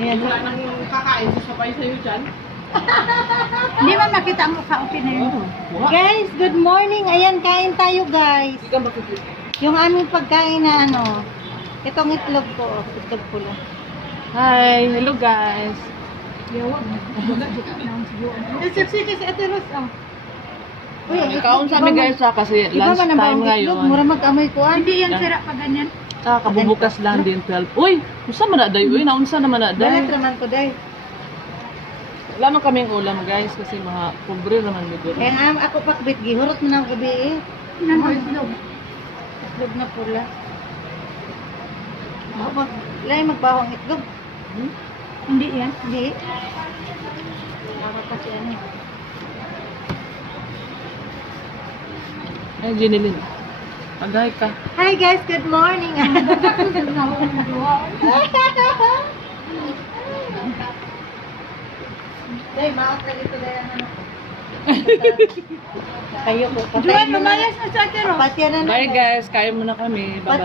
Ayan. Wala nang kakain sa sabay sa'yo dyan. Hindi man makita mo ka okay na yun. Guys, good morning. Ayan, kain tayo guys. Hindi ka makikita. Yung aming pagkain na ano, itong itlog ko, itlog pula. Hi, hello guys. Sige si Ate Ros, oh. Ikaon sa amin guys kasi Iba lunch man ang time bawang itlog, ngayon. mura mag-amoy ko. Hindi yan sira pa ganyan. Kabubukas lang din 12. Uy, unsa man na day? Uy, naunsa naman na day? Balat naman ko, day. Wala man kaming ulam guys kasi mga pobre naman dito. Kaya nga ako pakbit, gihurot mo na ang gabi eh. Ano itlog? Itlog na pula. Lay magbawang itlog. Hindi yan. Hindi. Ako kasi ano. Ay, Jinilin. Pagay ka. Hi guys, good morning. Day, maot na dito day ang ano. Kayo ko. Juan, lumayas na sa Ate Ros. Patya na Bye guys, kain muna kami. Bye-bye.